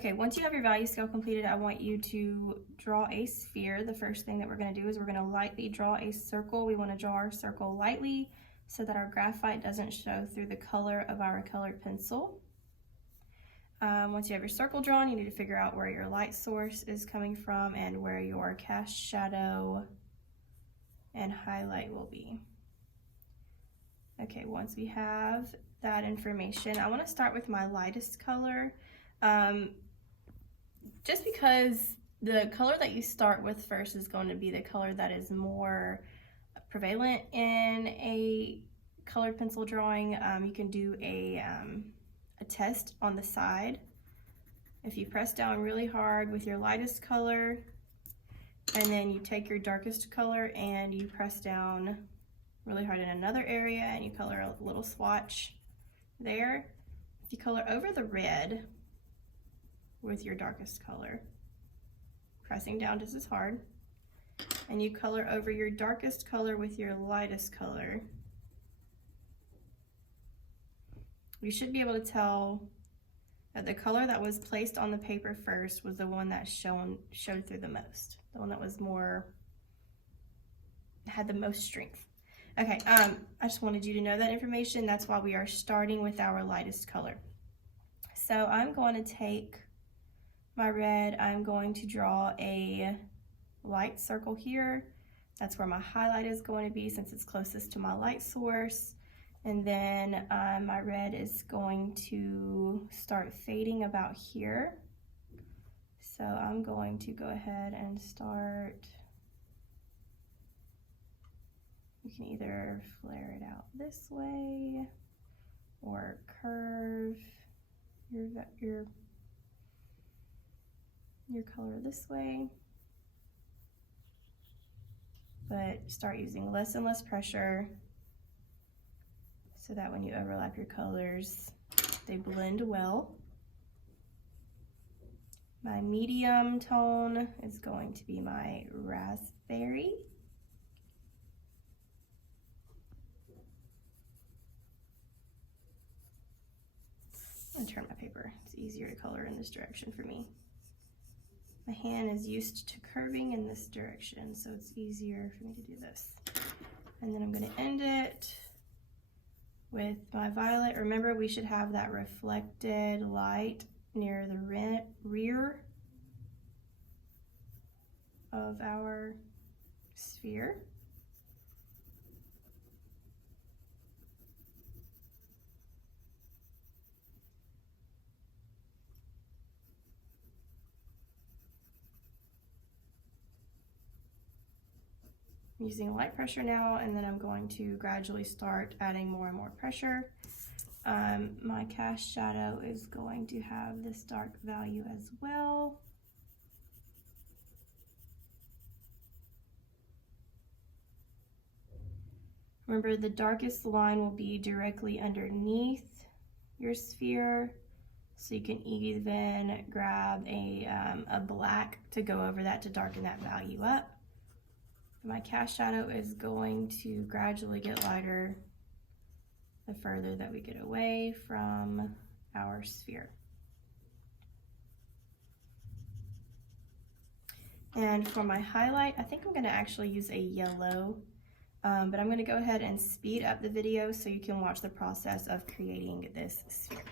Okay, once you have your value scale completed, I want you to draw a sphere. The first thing that we're going to do is we're going to lightly draw a circle. We want to draw our circle lightly so that our graphite doesn't show through the color of our colored pencil. Once you have your circle drawn, you need to figure out where your light source is coming from and where your cast shadow and highlight will be. Okay, once we have that information, I want to start with my lightest color. Just because the color that you start with first is going to be the color that is more prevalent in a colored pencil drawing. You can do a test on the side. If you press down really hard with your lightest color, and then you take your darkest color and you press down really hard in another area and you color a little swatch there. If you color over the red with your darkest color, pressing down just as hard, and you color over your darkest color with your lightest color, you should be able to tell that the color that was placed on the paper first was the one that showed through the most, the one that was had the most strength. Okay, I just wanted you to know that information. That's why we are starting with our lightest color. So I'm going to take my red, I'm going to draw a light circle here. That's where my highlight is going to be since it's closest to my light source. And then my red is going to start fading about here. So I'm going to go ahead and start. You can either flare it out this way or curve your color this way, but start using less and less pressure so that when you overlap your colors, they blend well. My medium tone is going to be my raspberry. I'm gonna turn my paper. It's easier to color in this direction for me. My hand is used to curving in this direction, so it's easier for me to do this. And then I'm gonna end it with my violet. Remember, we should have that reflected light near the rear of our sphere. I'm using light pressure now, and then I'm going to gradually start adding more and more pressure. My cast shadow is going to have this dark value as well. Remember, the darkest line will be directly underneath your sphere, so you can even grab a black to go over that to darken that value up. My cast shadow is going to gradually get lighter the further that we get away from our sphere. And for my highlight, I think I'm going to actually use a yellow, but I'm going to go ahead and speed up the video so you can watch the process of creating this sphere.